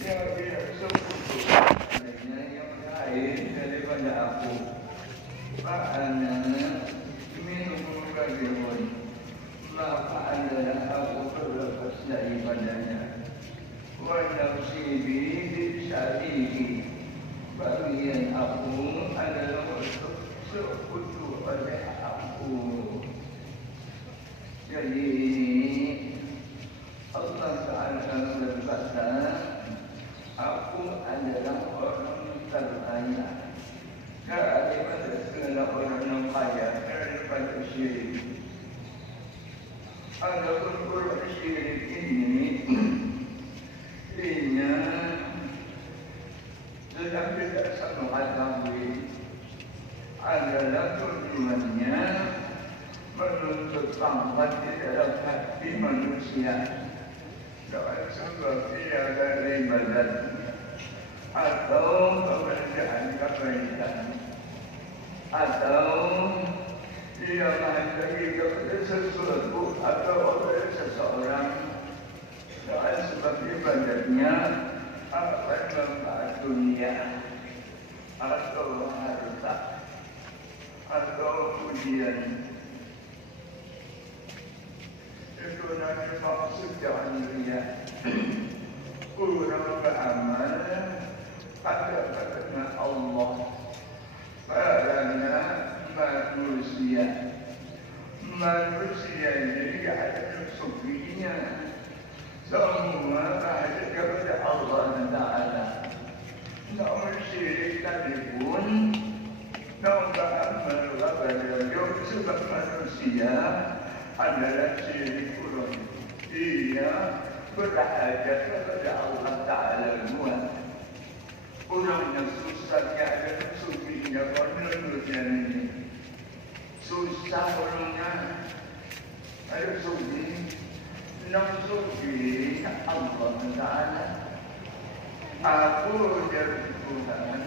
Dia sekutu yang lain daripada aku. Maknanya minum kalian, maka adalah aku terlepas daripadanya. Wanafsi bi syariki, bagian aku adalah untuk sekutu oleh aku. Jadi Allah Ta'ala berkata, aku adalah orang terkaya daripada segala orang yang kaya daripada syirik. Adapun orang syirik ini dia sedang tidak sama mengetahui adalah tujuannya menuntut pangkat di dalam hati manusia dengan sebab dia dari badan atau pekerjaan kebaikan atau dia menghendaki kepada sesuatu atau kepada seseorang dengan sebab ibadahnya akan membawa dunia atau harta atau pujian. Itu nanti maksud jangan ria. Orang beramal pada Allah karena manusia jadi ada sufinya semua ada kepada Allah Taala. Namun syirik tadi pun namun beramal kepada sebab manusia adalah syirik kurang. Dia berhajat kepada Allah Ta'ala semua. Orang yang susahnya adalah sufinya penelurnya ini. Susah orangnya ada sufi. Nak sufi Allah Ta'ala. Aku dari Tuhan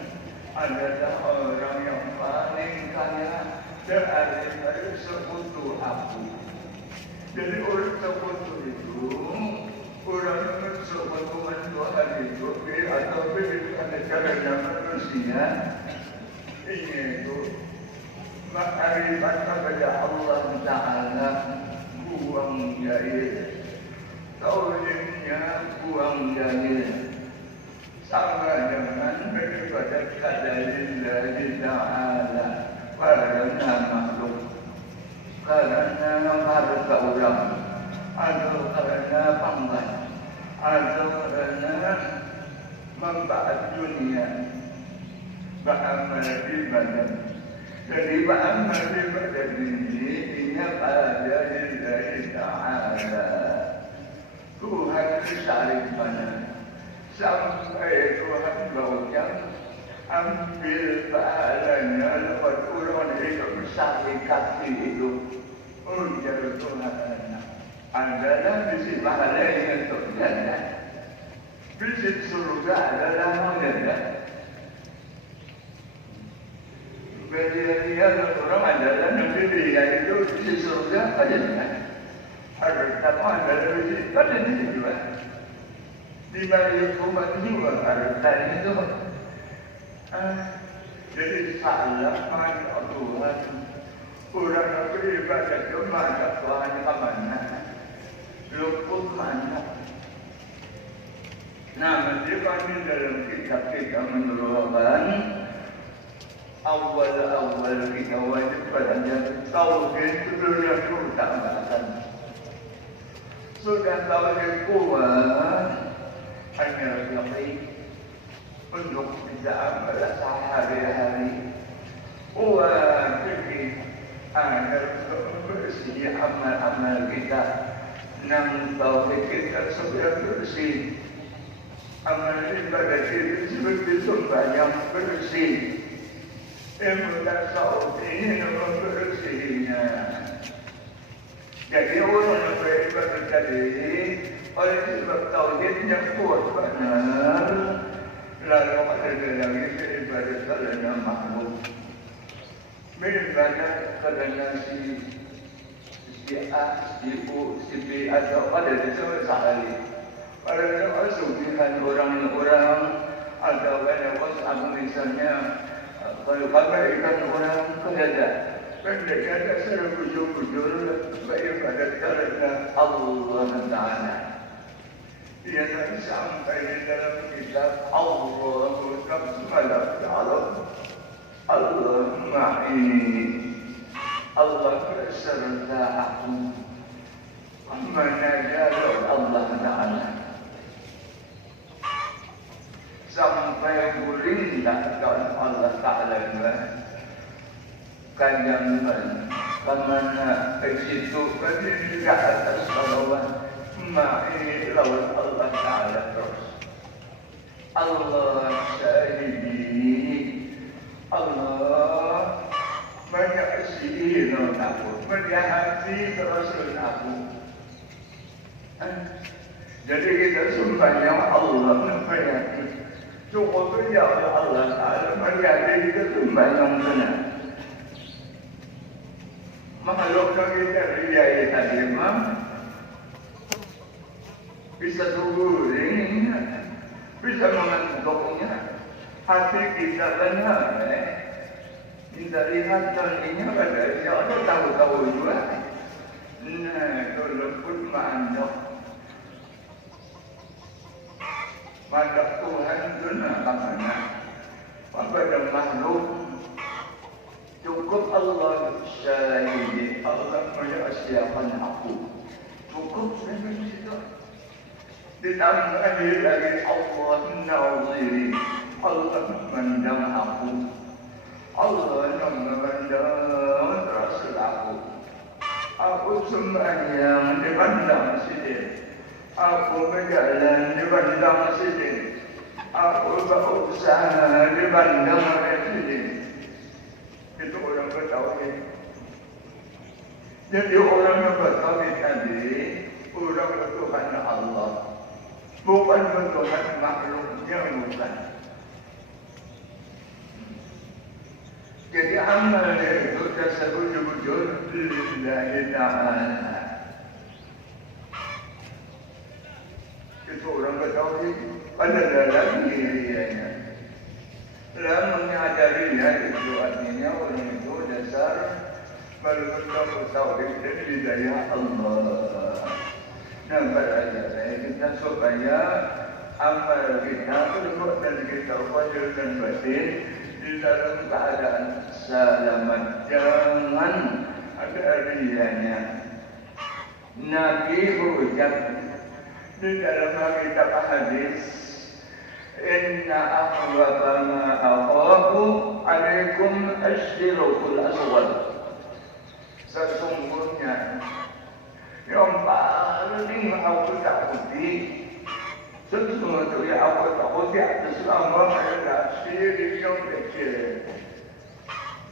adalah orang yang paling kaya daripada sekutu aku. Jadi orang sekutu itu orang yang sekutu Tuhan itu atau berikan caranya manusia ini itu makrifat kepada Allah Taala buang jahil, tauhidnya buang jahil, sama dengan daripada kadalillah Taala karena makhluk, karena harta orang, atau karena pangkat, atau karena manfaat dunia, beramal ibadah. Jadi beramal ibadah ini pada lillahi ta'ala. Tuhan disaring mana sampai Tuhan baunya ambil pahalanya lepas orang itu mencari kaki itu ujar Tuhan adalah bisi pahala yang terjadi, bisi surga adalah mana? Bagi orang adalah nanti dia itu bisi surga pada mana? Harta adalah bisi pada mana juga? Di mana hukuman juga harta itu. Jadi salah pada Tuhan. Orang yang beribadah kepada Tuhan ke mana? Luput mana? Nah, kami dalam kitab kita menerangkan awal kita wajib belajar tauhid itu yang utamakan. Sudah tauhid kuat hanya lebih untuk bisa amal sehari-hari. Jadi ada bersih amal-amal kita, nam tauhid kita sudah bersih, amal ibadah kita seperti sembahyang bersih, tasawuf ini nama bersihnya. Jadi orang yang beribadah tadi oleh sebab tauhidnya kuat benar. Lalu ada lagi ibadah kerana makhluk, ibadah kerana si A, si U, si B atau pada semua sekali. Pada sugihan orang-orang atau WhatsApp misalnya, kalau kebaikan orang kerja, pendek ada secara bujur-bujur, baik pada karena Allah Taala. Ia tak sampai di dalam kitab Allah Subhanahu Taala. Allah ma'i, Allah beserta aku. Mana jalur Allah Taala. Sampai guling dan Allah Ta'ala kanjangan kemana ke situ berdiri di atas bawah ma'i laut Allah Ta'ala terus Allah syahidi Allah menyaksikan aku melihat Rasul aku jadi kita sumpahnya Allah menyaksikan cukup saja oleh Allah Ta'ala melihat kita sembah yang benar. Makhluk kita riai tadi bisa tunggu ini, bisa mengantuknya. Hati kita benar, kita lihat tadinya pada siapa tahu-tahu juga. Nah, kalau pun mandok. Pada Tuhan benar mana? Pada makhluk cukup Allah syahidi Allah menyaksikan aku. Cukup sampai situ. Ditambah lagi Allah naziri Allah memandang aku. Allah memandang Rasul aku. Aku sembahyang dipandang sini. Aku berjalan di bandang sini. Aku berusaha di bandang sini. Itu orang bertauhid. Jadi orang yang bertauhid tadi, orang bertuhan Allah. Bukan bertuhan makhluknya, bukan. Jadi amal itu tersebut jujur lillahi ta'ala. Itu orang bertauhid pada dalam dirinya. Dalam menyadarinya itu artinya orang itu dasar bertauhid dan hidayah Allah. Nah, pada dasarnya kita supaya amal kita terus dan kita wajib dan batin di dalam keadaan selamat. Jangan ada rianya. Nabi berucap di dalam kitab hadis, Inna akhwaba ma akhafu alaikum asyirukul aswad. Sesungguhnya yang paling aku takuti, sesungguhnya aku takuti atas nama adalah syirik yang kecil.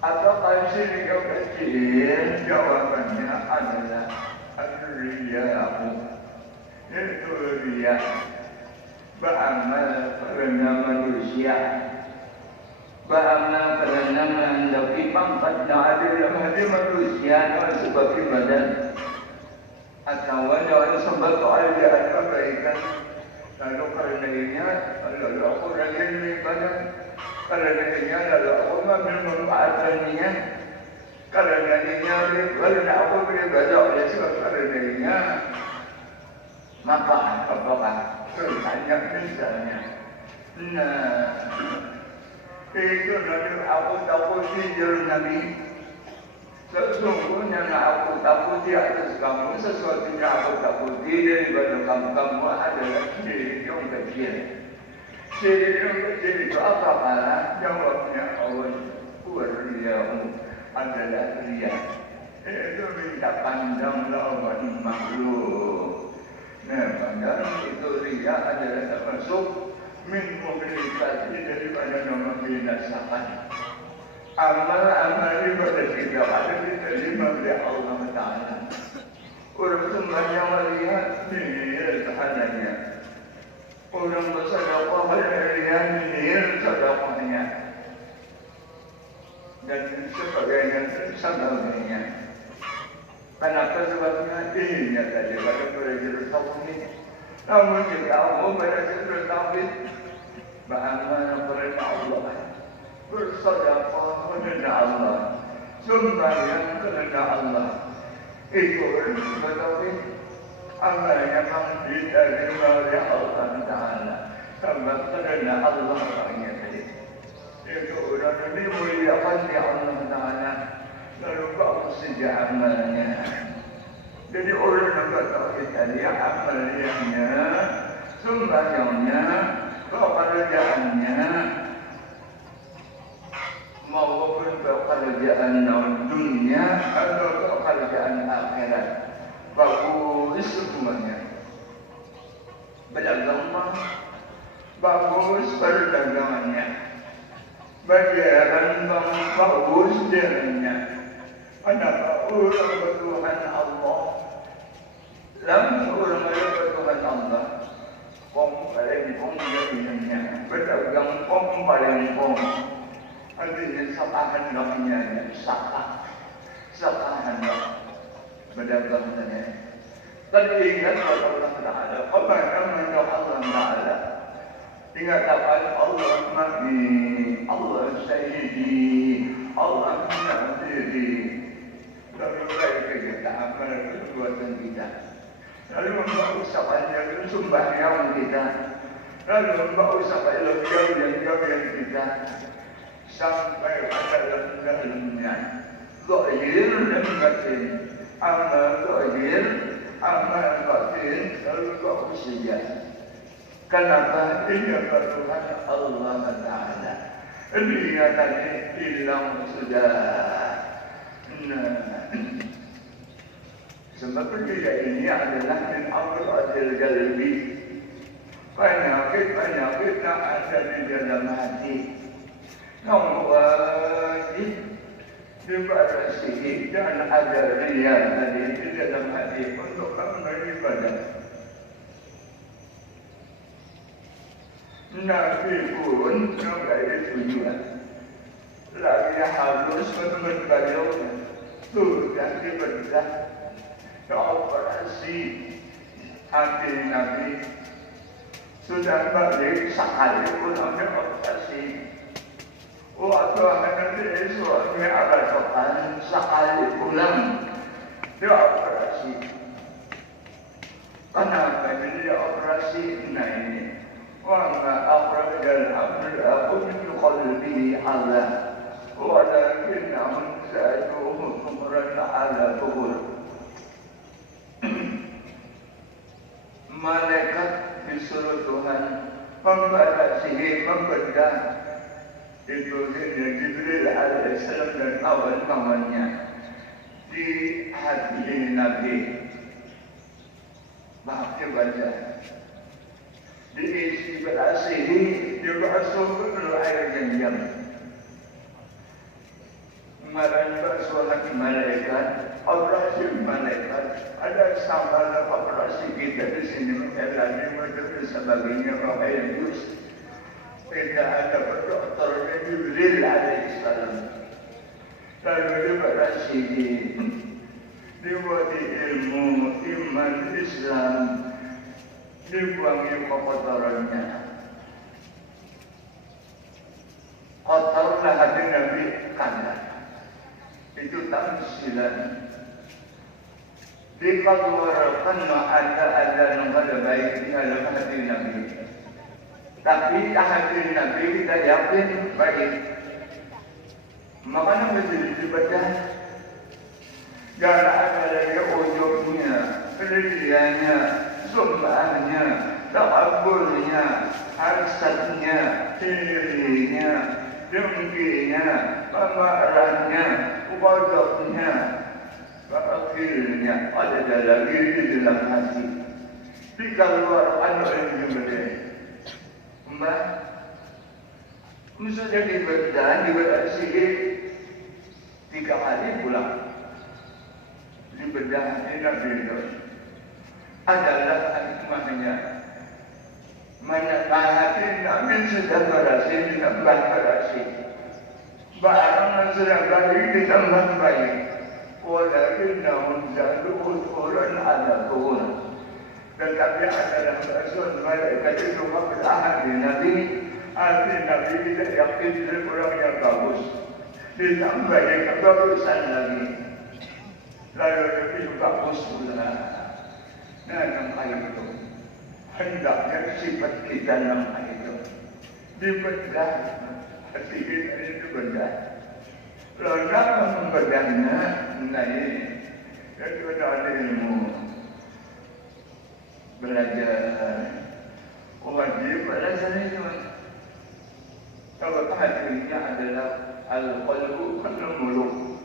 Atau syirik yang kecil? Jawabannya adalah ar-riya'u. Itu dia beramal kerana manusia, beramal kerana mendapat pangkat dan ada dalam hati manusia sebagai badan atau ada sebab ada kebaikan. Lalu karenanya lalu aku rajin beribadah, karenanya lalu aku mengambil manfaatnya, karenanya karena aku beribadah oleh sebab karenanya. Maka apakah banyak misalnya? Nah, itu dari aku takuti jalur Nabi. Sesungguhnya aku takuti atas kamu sesuatu yang aku takuti daripada kamu adalah syirik yang kecil. Syirik yang kecil itu apakah? Jawabnya Allah Wariyahu adalah riya. Itu minta pandang lawan makhluk. Nah, padahal itu riya adalah termasuk min mobilisasi daripada nama binasakan. Amal-amal ibadah kita ada diterima oleh Allah Ta'ala. Orang sembahyang melihat nihil tahanannya. Orang bersedekah melihat nihil sedekahnya. Dan sebagainya. Kenapa sebabnya? Iya tadi pada prajurit ini Namun jika kamu berhasil tauhid, beramal kepada Allah, bersedekah kepada Allah, sembahyang kepada Allah, itu bertauhid. Amalnya memang diterima oleh Allah Taala, sama kerana Allah orangnya tadi. Itu orang dimuliakan di Allah Taala, lalu bagus saja amalnya. Jadi orang yang bertauhid tadi amalnya, sembahyangnya, pekerjaannya, maupun pekerjaan dunia atau pekerjaan akhirat, bagus semuanya. Berdagang bagus perdagangannya, berjalan bagus jalannya. Kenapa orang bertuhan Allah? Lalu orang bertuhan Allah, kong paling kong jadinya, berdagang kong paling kong. Artinya sakahan naknya, sakahan nak berdagang saja. Tadi ingat kepada Allah Taala, apa nama Allah Taala? Ingatkan Allah Nabi, Allah Sayyidi, Allah Nabi. Lalu kita amal perbuatan kita. Lalu membawa usahanya sembahyang kita. Lalu membawa usaha yang kita. Sampai pada dalamnya zahir dan batin, amal zahir, amal batin, lalu bagus saja. Kenapa? Dia bertuhan Allah Taala. Dia tadi hilang sudah. Sebab dia ini adalah min amradil qalbi. Penyakit yang ada di dalam hati. Yang wajib dibersihi dan ada riya tadi di dalam hati untuk beribadah. Nabi pun mengenai tujuan. Lagi harus menemukan sudah dibedah operasi hati Nabi. Sudah balik sekali pun ada operasi. Waktu nanti suami ada sopan sekali pulang dia operasi. Kenapa dia operasi? Nah ini, wama akhrajal amra min qalbihi Allah, walakinnahum zaduhum kufran ala kufur. Malaikat disuruh Tuhan membatasi, membedah itu Jibril alaihissalam dan kawan-kawannya di hati Nabi. Baca baca diisi berasihi dibasuh penuh air jam-jam. Maran basuh hati malaikat, operasi malaikat. Ada sambaran operasi kita di sini menjalani dan sebagainya orang yang just. Tidak ada dokternya Jibril alaihissalam. Lalu diberasihi, dibuat ilmu, iman, Islam, dibuangi kekotorannya. Kotorlah hati Nabi kanda. Itu tamsilan. Dikeluarkan ada yang baik di dalam hati Nabi. Tapi hati Nabi kita yakin baik. Makanya menjadi ibadah. Jangan ada lagi ujungnya, pendidikannya, sumpahnya, takabulnya, harsatnya, dirinya, dengkinya, pamarahnya, ubadahnya, akhirnya ada lagi di dalam hati. Dikeluarkan oleh Jibril. Mbak, sudah diberasi 3 kali pulang. Dibedah Nabi itu adalah hikmahnya. Manakala hati Nabi sudah berhasil ditambah berhasil. Barang sudah baik ditambah baik. Walakinnahum zadu'u quran ala quran. Tetapi adalah rasul malaikat itu berahad di Nabi. Arti Nabi tidak yakin dari orang yang bagus. Ditambah yang kebagusan lagi. Lalu Nabi juga bagus pula. Nah, nampak itu. Hendaknya sifat kita nampak itu. Dibedah. Hati kita itu bedah. Lalu dalam membedahnya, nah ini. Jadi ada ilmu. Belajar. Wajib belajar itu. Kalau hatinya adalah al-qalbu al-muluk.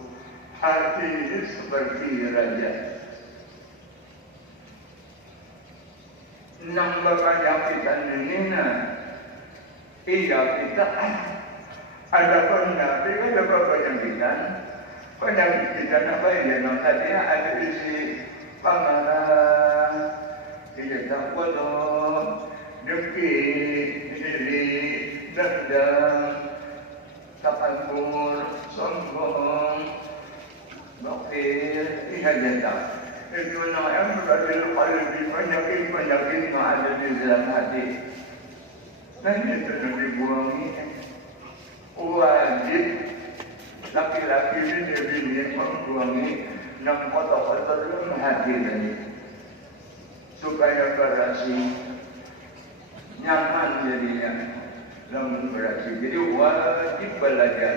Hati ini seperti raja. Nambah penyakitan ini iya kita ada penyakit, ada penyakitan. Penyakitan apa yang tadinya ada isi pamarah, tidak takut, dengki, iri, dendam, takabur, sombong, bakir, ihajatah. Itu namanya berada di penyakit-penyakit yang ada di dalam hati. Dan itu dibuangi. Wajib laki-laki ini dia membuangi 6 kotor-kotor dalam hati tadi. Supaya berasi nyaman jadinya dalam berasi. Jadi wajib belajar.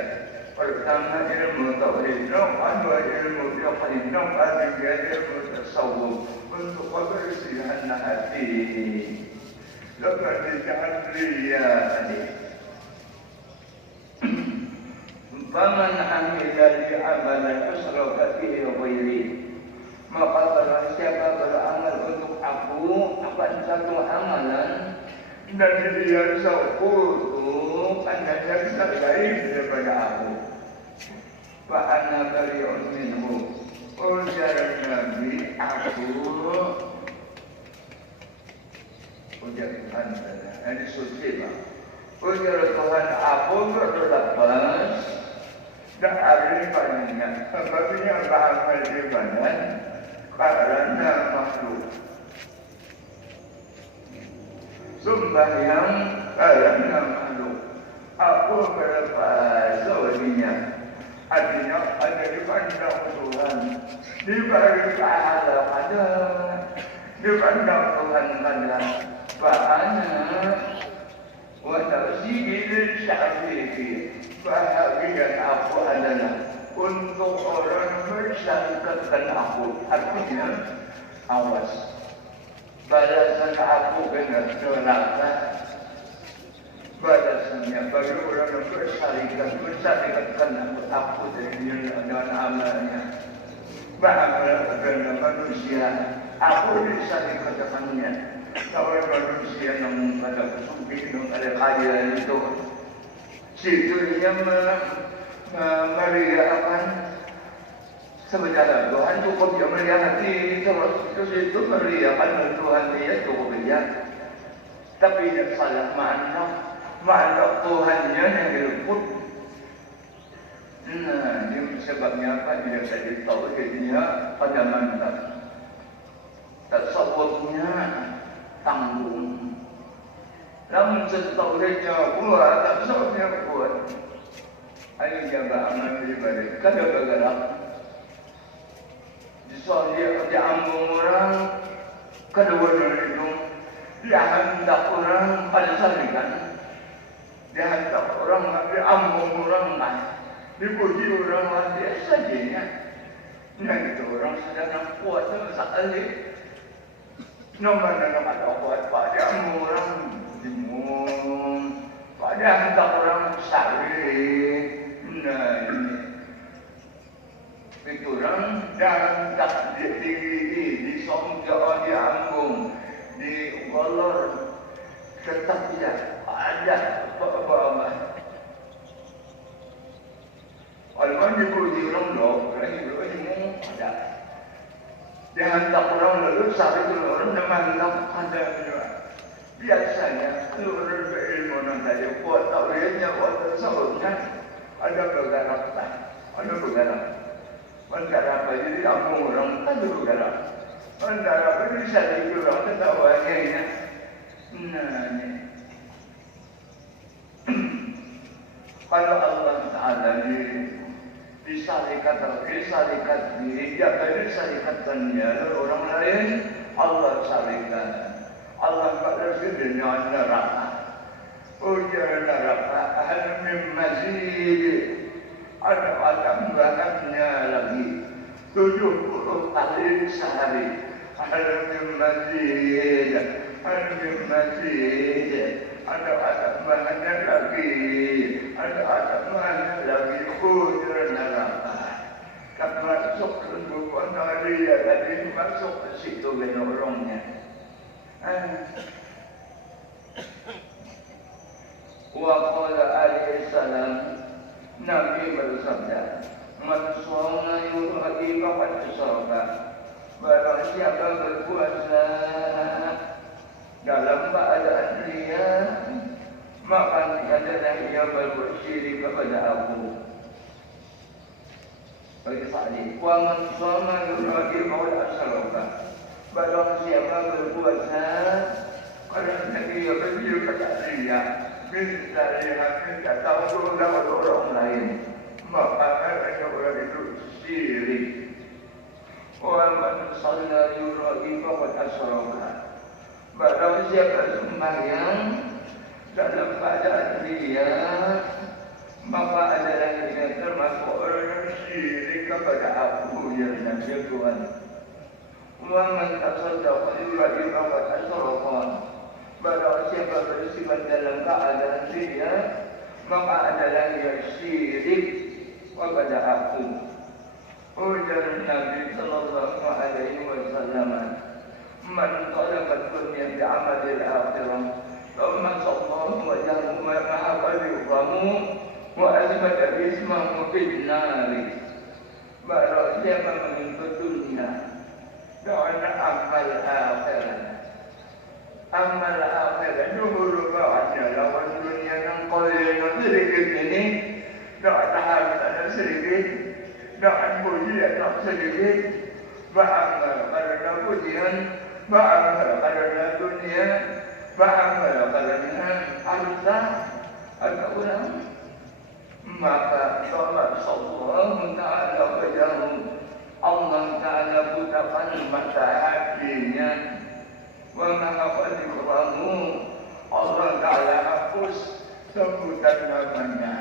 Pertama ilmu tauhid, kedua ilmu fiqh, ketiga ilmu tasawuf untuk kebersihan hati. Lepas jangan ria tadi. Faman amila li amalan usraka fihi ghairi. Maka barang siapa beramal untuk aku akan satu amalan dan dia sekutu pandanya bisa lain daripada aku. Wa ana bari'un minhu. Ujar Nabi aku ujar Tuhan ini suci Pak. Ujar Tuhan aku berlepas dan hari panjangnya. Sebabnya bahagia di badan karena makhluk. Sembahyang karena makhluk. Aku berlepas zawadinya. Artinya ada di pandang Tuhan. Di balik pahala pada. Di pandang Tuhan pada. Bahana. Wata'zidil sya'fifi. Bahagian aku adalah untuk orang bersyariatkan aku. Artinya, awas. Balasan aku kena neraka. Balasannya bagi orang yang bersyariatkan aku dengan amalnya. Bahagia dengan manusia, aku disyariatkannya. Kalau manusia yang ada kesumping, ada kaya itu, situnya meriakan sebenarnya Tuhan cukup dia meriah hati terus itu meriakan Tuhan dia cukup dia. Tapi yang salah makna Tuhannya yang diluput. Nah, ini sebabnya apa? Dia tadi tahu jadinya pada mantap. Tasawufnya tanggung. Namun setauhidnya kuat, tasawufnya kuat. Ayo jaga amal ibadah. Kada bergerak. Dia ambung orang, kedua-dua itu dia hendak orang pada salikan. Dia hendak orang, dia ambung orang lah. Dipuji orang lah, dia saja. Nah itu orang sedang kuat sama sekali. Nama ada kuat, Pak dia ambung orang bingung. Pak dia hendak orang salik. Nah ini. Itu orang dan tak disongkok, diambung, digolor, tetap tidak ada apa-apa. Kalau dipuji orang orang itu ada. Jangan tak orang lalu satu orang memang ada juga. Biasanya kalau orang berilmu nanti buat tauhidnya, buat tasawufnya ada bergerak, ada bergerak. Bergerak apa? Jadi ambung orang tak bergerak. Antara bisa dikurang ketawanya ya. Nah, ini. Kalau Allah Ta'ala disalikat diri, dia disalikatkannya orang lain, Allah salikan. Allah Ta'ala sendiri neraka. Ujar neraka, ahal min mazid. Ada tambahannya lagi 70 kali sehari. Ahal min mazid. Ada tambahannya lagi. Ujar neraka. Masuk ke buku Naria tadi masuk ke situ menolongnya. Wa qala alaihi salam, Nabi bersabda, "Man shoma yurhi faqad asaba." Barang siapa berpuasa dalam keadaan dia, maka adalah ia berbuat syirik kepada aku. Bagi Sa'di, "Wa man shoma yurhi faqad asaba." Barang siapa berpuasa karena dia berbuat kepada minta lihat, minta tahu orang lain, maka ada orang itu syirik. Wa man shalla yurhi faqad asyraka. Barang siapa sembahyang dalam keadaan dia, maka adalah dia termasuk orang yang syirik kepada aku yang Nabi Tuhan. Wa man tasaddaqa yurhi faqad asyraka. Barang siapa bersifat dalam keadaan dia, maka adalah dia syirik kepada aku. Ujar Nabi sallallahu alaihi wasallam, "Man talaba dunya bi'amalil akhirah, thumma sallallahu wajhahu ma'a qalbihi wa azbata ismahu fil nar." Barang siapa menuntut dunia dengan amal akhirat, amal akhirat dulu bawaannya lawan dunia yang kaya sedikit ini, tak tahan sedikit, tak pujian sedikit, beramal karena pujian, beramal karena dunia, beramal karena harta atau orang, maka Allah Subhanahu Taala berjauh, Allah Taala putakan mata hatinya. Wa ma'afal ikramu, Allah Ta'ala hapus sebutan namanya.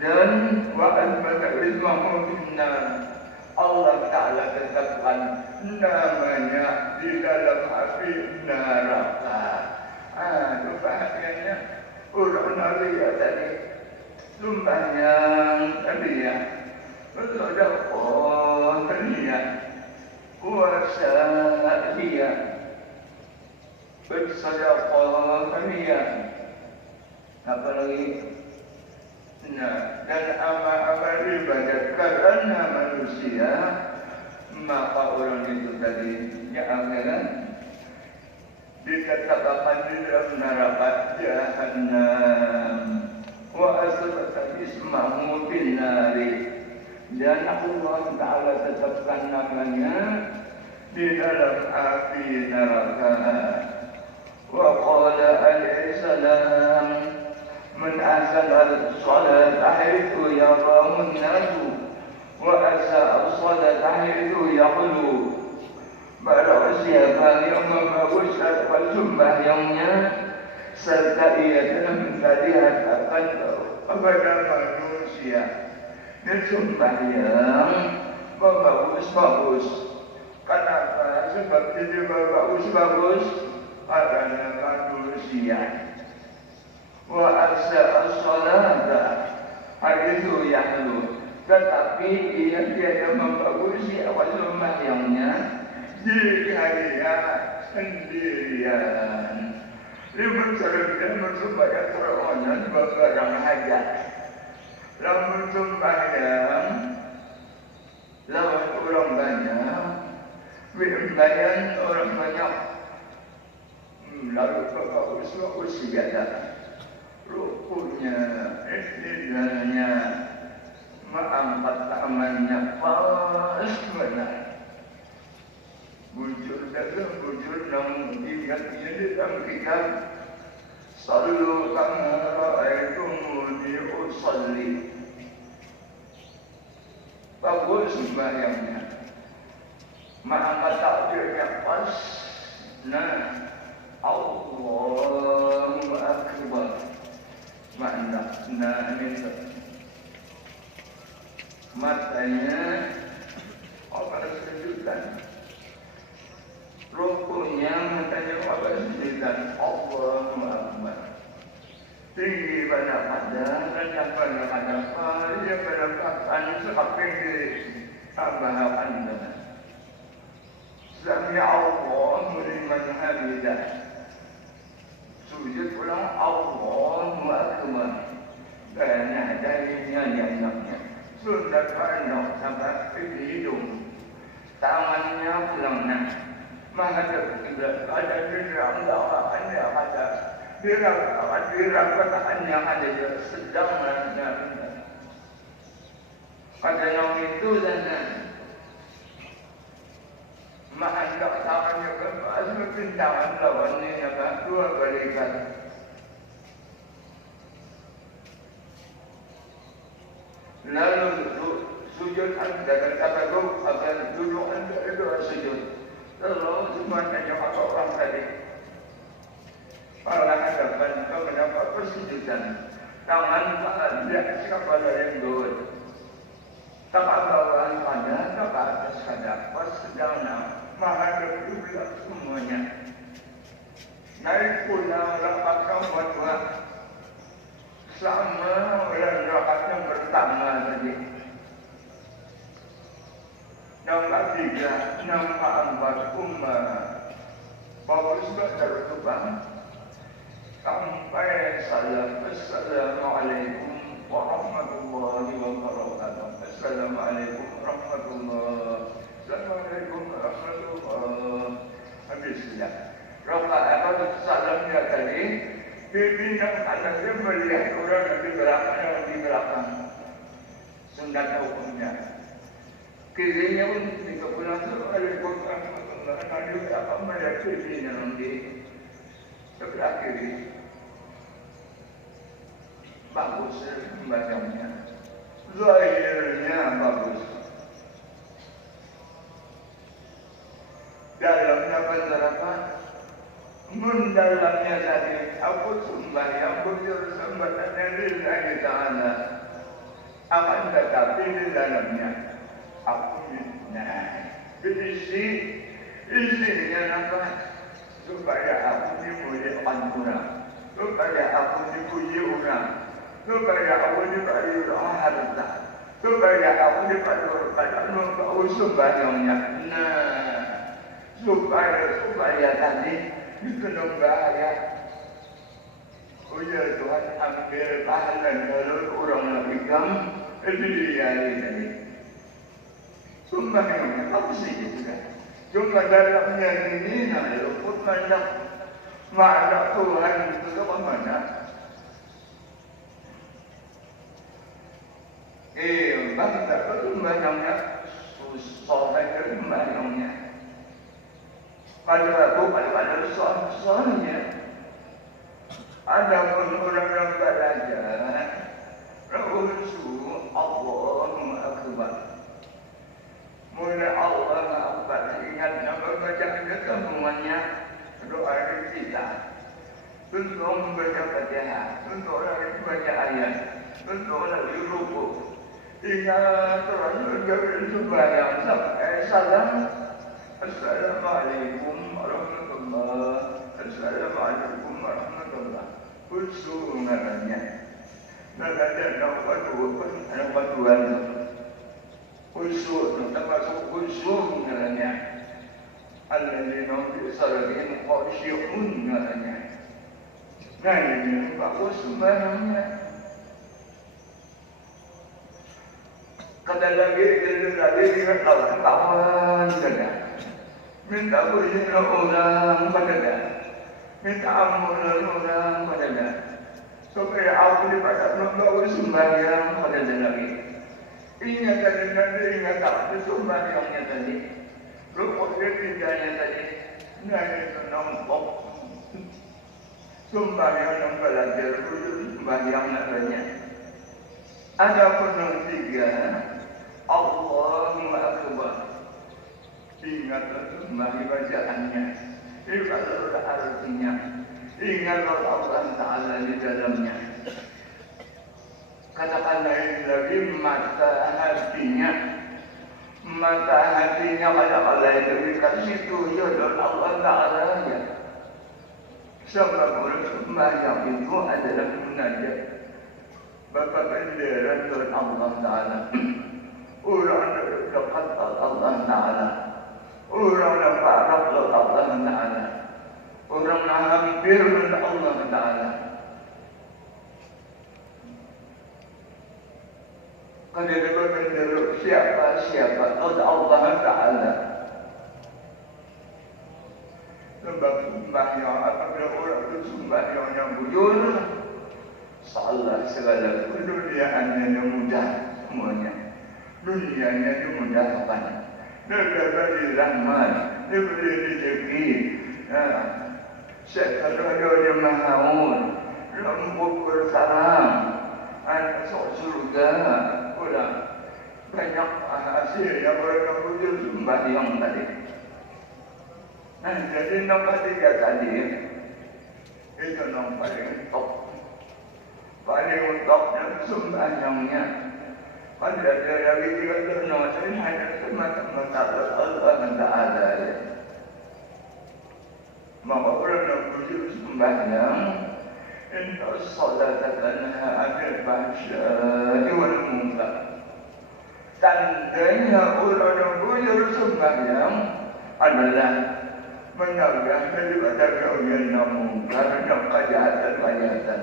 Dan wa al-bata ismahu finnar, Allah Ta'ala tetapkan namanya di dalam api neraka. Itu bahagiannya orang Naria tadi, sembahyang tadi ya, bersedekah tadi ya, puasa dia, bersedekah dia, apa lagi? Nah, dan amal-amal ibadat karena manusia, maka orang itu tadi yang akhirat ditetapkan di dalam neraka Jahannam. Wa asbata ismahu bin nari, dan Allah Ta'ala tetapkan namanya di dalam api neraka. Wa qala alaihi salam, "Man ahsana as-salata haitsu yarahu an-nasu wa asa'a as-salata haitsu yaqulu." Barang siapa yang membaguskan sembahyangnya serta ia dalam dihadapkan kepada manusia, dan sembahyang bagus-bagus. Kenapa? Sebab dia bagus-bagus karena manusia. Wa as-salata haitsu yaqulu, tetapi dia tidak membagusi awal sembahyangnya di harinya sendirian. Limun seremkan sembahyang teronan barang hajat. Lamun sembahyang lawan orang banyak, sembahyang orang banyak, lalu bagus-bagus biasa, rukunya, istidlanya, mengangkat tangannya pas benar. muncul namun ingatnya di dalam kitab sallu kama ra'aitumuni usalli. Bagus sembahyangnya, maka takbirnya pas. Nah, Allahu Akbar. Makna ini matanya pada sejudan, rukunya matanya pada sejudan. Allahu Akbar. Tinggi pada badan, rendah pada hadapan, dia pada kapan sekaping di tambahan anda. Sami Allah liman hamidah. Sujud ulang Allahu Akbar. Dan adanya nyanyiannya. Sudah pandang sampai di hidung. Tangannya pulangnya. Menghadap kiblat. Ada dirang dawaannya ada. Dirang kataannya ada sedang nanya. Pada nom itu dan menghadap tangannya kemas berpintangan lawannya apa dua balikan. Lalu sujud anda kata akan duduk anda itu sujud. Lalu semuanya kata orang tadi. Pada hadapan kau mendapat persujudan. Tangan anda siapa yang duduk. Tak bawah pada, tak atas kada. Pas sedang menghadap kiblat semuanya. Naik pula rapatkan wadwa. Sama orang rapat yang pertama tadi. Nampak tiga, nampak empat ummah. Bagus berterutupan. Sampai salam. Assalamualaikum warahmatullahi wabarakatuh. Assalamualaikum warahmatullahi wabarakatuh. Assalamualaikum warahmatullahi wabarakatuh. Habisnya. Rakaat salamnya tadi. Pimpinan anaknya melihat orang yang di belakang. Sunat hukumnya. Kirinya pun ketika pulang Assalamualaikum warahmatullahi wabarakatuh. Apa melihat kirinya nanti sebelah kiri. Bagus membacanya. Zahirnya bagus. Dalamnya penerapan. Mendalamnya tadi. Aku sembahyang bersembahnya lillahi ta'ala. Akan tetapi di dalamnya. Aku berisi. Isinya apa? Supaya aku dimuliakan orang. Supaya aku dipuji orang. Supaya aku diberi harta. Supaya aku diberi membawa sembahyangnya. Nah, supaya tadi itu bahaya. Oh ya Tuhan, ambil pahala kalau orang lakukan itu dia tadi. Sembahyangnya apa sih itu kan? Cuma dalamnya ini nah, luput banyak makna Tuhan itu ke mana? Bangsa itu sembahyangnya susah aja sembahyangnya. Pada soalnya ada pun orang yang belajar Rasul Allahu Akbar. Mulai Allah Akbar ingat nama bacaan semuanya doa kita. Tentu membaca Fatihah, tentu orang baca ayat, tentu orang ruku. Ingat terus dari sembahyang sampai salam. Assalamualaikum warahmatullahi wabarakatuh. Assalamualaikum warahmatullahi wabarakatuh. Khusus namanya. Nada ada nama Tuhan. Khusus, termasuk khusus namanya. Alladzina fi salatihim khashi'un namanya. Nah ini bagus sembahyangnya. Kata lagi kawan saja. Minta pujian orang pada minta ampunan orang pada supaya aku dipada membawa sembahyang pada lagi. Ingat tadi nanti ingat tak sembahyangnya tadi. Rukuk dia tinggalnya tadi. Nah itu nombok. Sembahyang yang belajar itu sembahyang namanya. Ada pun yang tiga. Allahu Akbar. Ingatlah sembahyang bacaannya. Ingatlah artinya. Ingatlah Allah Ta'ala di dalamnya. Katakan lain lagi mata hatinya. Mata hatinya katakan lain lagi kat situ ya dan Allah Ta'ala ya. Sebab sembahyang itu adalah munajat. Bapak bendera dan Allah Ta'ala. Orang dekat Allah Ta'ala. Orang parah Allah Ta'ala. Orang hampir dengan Allah Ta'ala. Kalau dia berbentuk siapa Allah Ta'ala. Sebab sembahyang apabila orang itu sembahyang yang bujur, salah segala keduniaannya yang mudah semuanya. Dunianya dimudahkan. Dia beri rahmat, dia beri rezeki. Sekadar mahaun, lembut bersalam, anak surga, pulang banyak hasil yang mereka bujur sembahyang tadi. Nah, jadi nombor tiga tadi itu nombor paling top, paling topnya sembahyangnya. Pada lagi tiga nombor ini hanya semata-mata Allah Ta'ala. Maka orang yang bujur sembahyang, inna salata tanha 'anil fahsya'i wal munkar. Tandanya orang yang bujur sembahyang adalah mencegah daripada kemuliaan munkar dan kejahatan-kejahatan.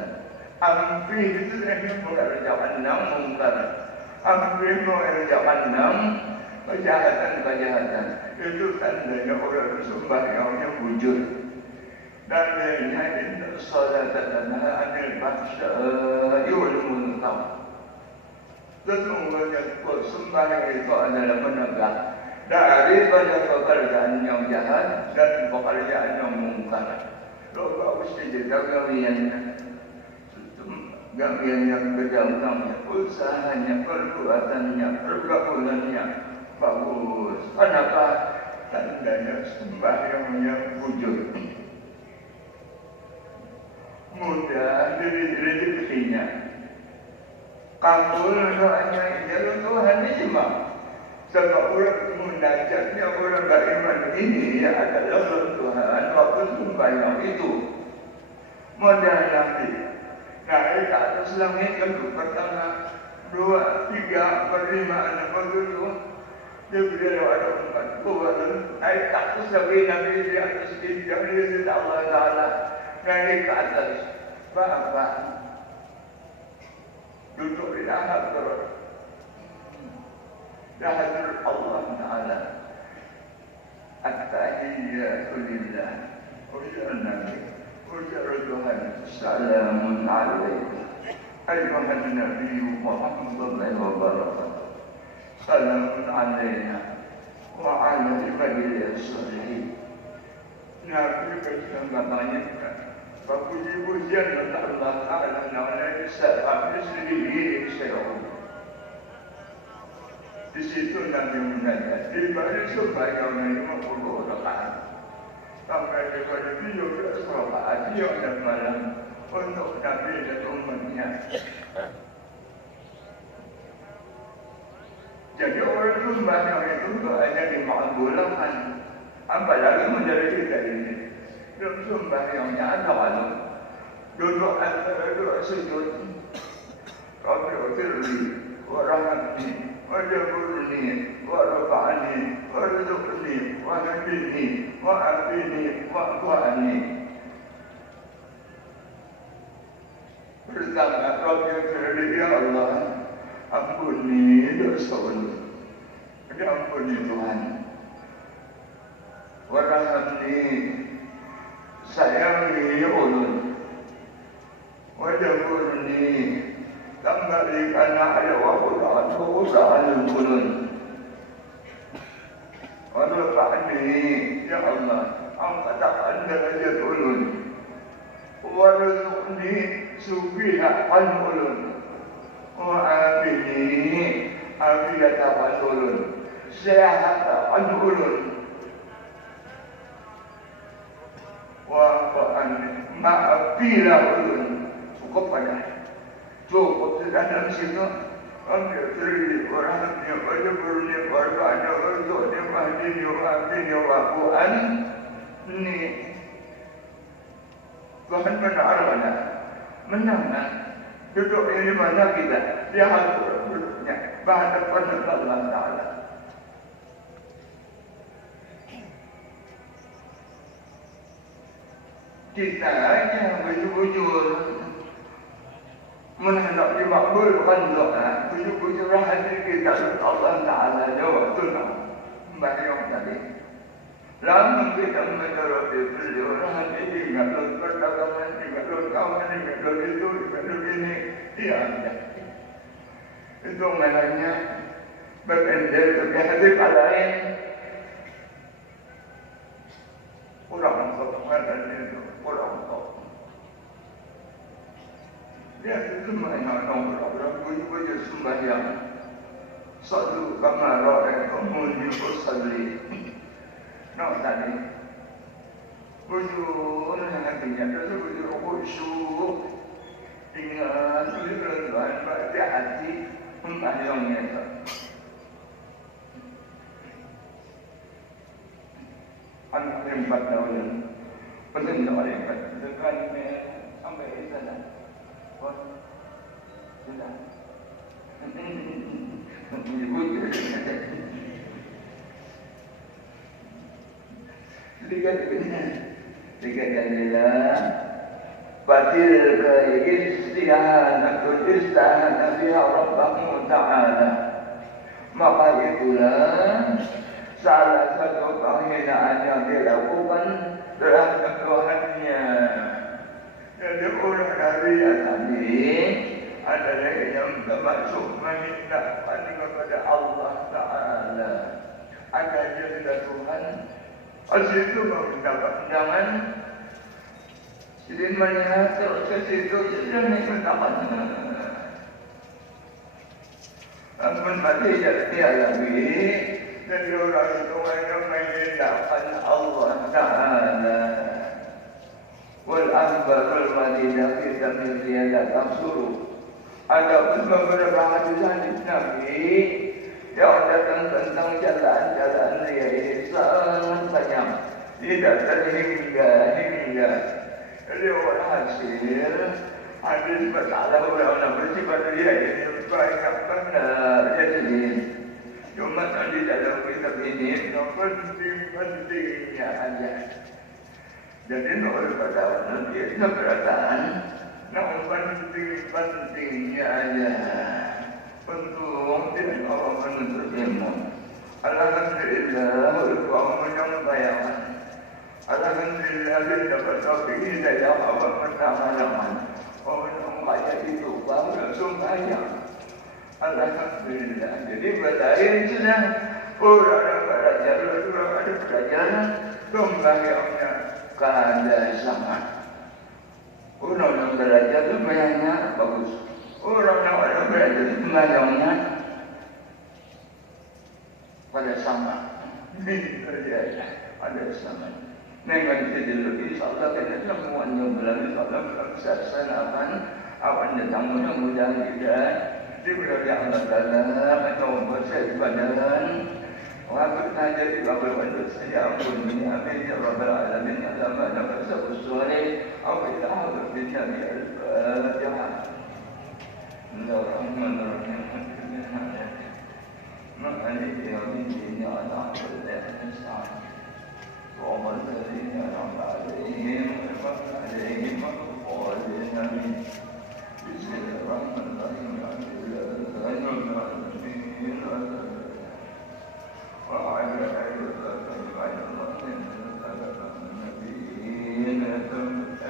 Hampir itu yang mengerjakan munkar. Hampir mengerjakan kejahatan-kejahatan. Itu tandanya orang sembahyang yang bujur. Dan lainnya inna salata tanha 'anil fahsya'i wal munkar. Sesungguhnya sembahyang itu adalah menegak daripada pekerjaan yang jahat dan pekerjaan yang munkar. Doa mesti dijaga gawiannya, kejalannya, usahanya, perbuatannya, pergaulannya bagus. Kenapa? Tandanya sembahyang yang bujur. Mudah rezekinya. Kabul doanya jalur Tuhan imam. Sebab orang munajatnya orang beriman ini adalah Tuhan waktu sembahyang itu. Modal Nabi naik ke atas langit kedua pertama, dua, tiga, berlima, enam, tujuh. Dia beliau ada empat bulan. Naik ke atas lagi Nabi di atas tiga di Allah Ta'ala. Naik ke atas Bapa. Duduk di dalam terus. Dahadir Allah Ta'ala. At-tahiyyatu lillah. Ujar Nabi. Ujar Tuhan. Assalamun alaikum. Ayuhan Nabi Muhammad wa barakatuh. Salamun alaina. Wa ala ibadillah salihin. Nabi berkata banyak. Puji-pujian kepada Allah Ta'ala. Namanya Sa'ab Nisrihi Isya'u. Di situ Nabi mengajar. Di balik sembahyang 50 rakaat. Sampai kepada 17 rakaat siang dan malam. Untuk Nabi dan umatnya. Jadi orang sembahyang itu hanya dimakbulkan. Apalagi menjadi kita ini. Dalam sembahyangnya ada malu. Duduk antara dua sujud. Rabbi utirli. Warahmati. Wajabulni. Warafa'ani. Warzukni. Wahdini. Wa'afini. Wa'afani. Bersama Rabbi utirli. Ya Allah. Ampuni dosaku. Ampuni Tuhan. Warahmati. Sayangi ulun. Wajabulni. Kembalikan ada waktu ulun. warfa'ni ya Allah angkatkan derajat ulun warzuqni sufiha an ulun wa afini afiyata an ulun sehata an ulun wa ma'afila ulun cukup pada cukup dalam situ ambil diri orangnya pada berniat warganya untuknya mahdinya wa'afini wa'afu'an ini Tuhan menaruhnya menangkan duduk di mana kita dia harus duduknya berhadapan dengan Allah Ta'ala kita hanya bujur-bujur menhendak dimakbulkan doa bujur-bujur hati kita Allah Ta'ala jawab tunang bayang tadi lama kita menurut itu orang ini ingat perdagangan ingat kawan ingat itu ingat ini iya ada itu menanya berpendek ke hati lain kurang kepengaruhan itu kurang tahu dia itu banyak orang bujur-bujur sembahyang satu kamar yang kemudian bersalli nak tadi bujur hatinya itu bujur khusyuk ingat renduan pada hati membayangnya itu anak yang 4 tahun penting tak boleh dengan sampai di sana sudah bujur Dikatakanlah Fatilka istihanatun istahana biha Rabbamu Ta'ala maka itulah salah satu penghinaan yang dilakukan terhadap Tuhannya. Jadi orang Nabi yang tadi adalah yang termasuk menghinakan kepada Allah Ta'ala. Ada jasa Tuhan Asyik itu mendapat jangan jadi melihat terus ke situ jadi mendapat namun mati jadi lagi dari orang itu yang menghinakan Allah Ta'ala wal akbarul madidah kita miliadat absuru ada pun beberapa hadis Nabi yang datang tentang jalan-jalan dia ini sangat banyak tidak terhingga lewat hasil hadis masalah orang bersifat dia ini banyak benar jadi cuma di dalam kitab ini yang penting-pentingnya aja jadi menurut pada nanti keberatan yang penting-pentingnya aja untuk tidak Allah menuntut ilmu. Alhamdulillah, Allah menyampaikan. Alhamdulillah, dia dapat topik hidayah Allah pertama-tama. Orang baca itu baru langsung bayang. Alhamdulillah. Jadi belajar sudah orang belajar, orang ada pelajaran, membayangnya keadaan sama. Orang belajar itu bayangnya bagus. Orang yang ada belajar sembahyangnya pada sama. Ini terjadi ada sama. Dengan itu insyaAllah kita semuanya melalui Allah melaksanakan apa yang datang mudah-mudahan kita diberi Allah Ta'ala atau bersih badan waktu saja di bawah bandut saya ampun ini amin ya Rabbal Alamin ya Allah dan bersabus suara apa yang ada di dunia al-Fatihah. Bismillahirrahmanirrahim. Ma'alif yawmiddin ya Allah al-Fatihah. وَمَا الَّذِينَ أَنْعَمْتَ عَلَيْهِمْ غَيْرِ الْمَغْضُوبِ عَلَيْهِمْ بسم الله الرحمن الرحيم الحمد لله رب العالمين وعلى آله وصحبه أجمعين النبيين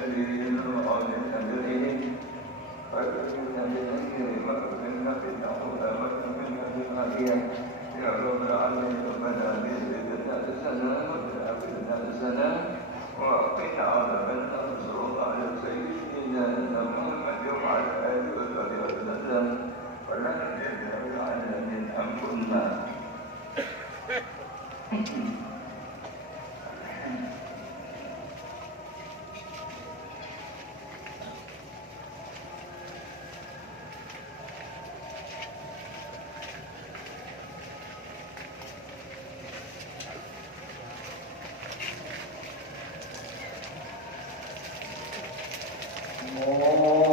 الذين وعلى آله يا رب العالمين ربنا حسنة وفي الآخرة حسنة وقنا عذاب النار صلى الله على سيدنا محمد وعلى آله وصحبه وسلم والحمد لله رب العالمين الحمد لله Oh.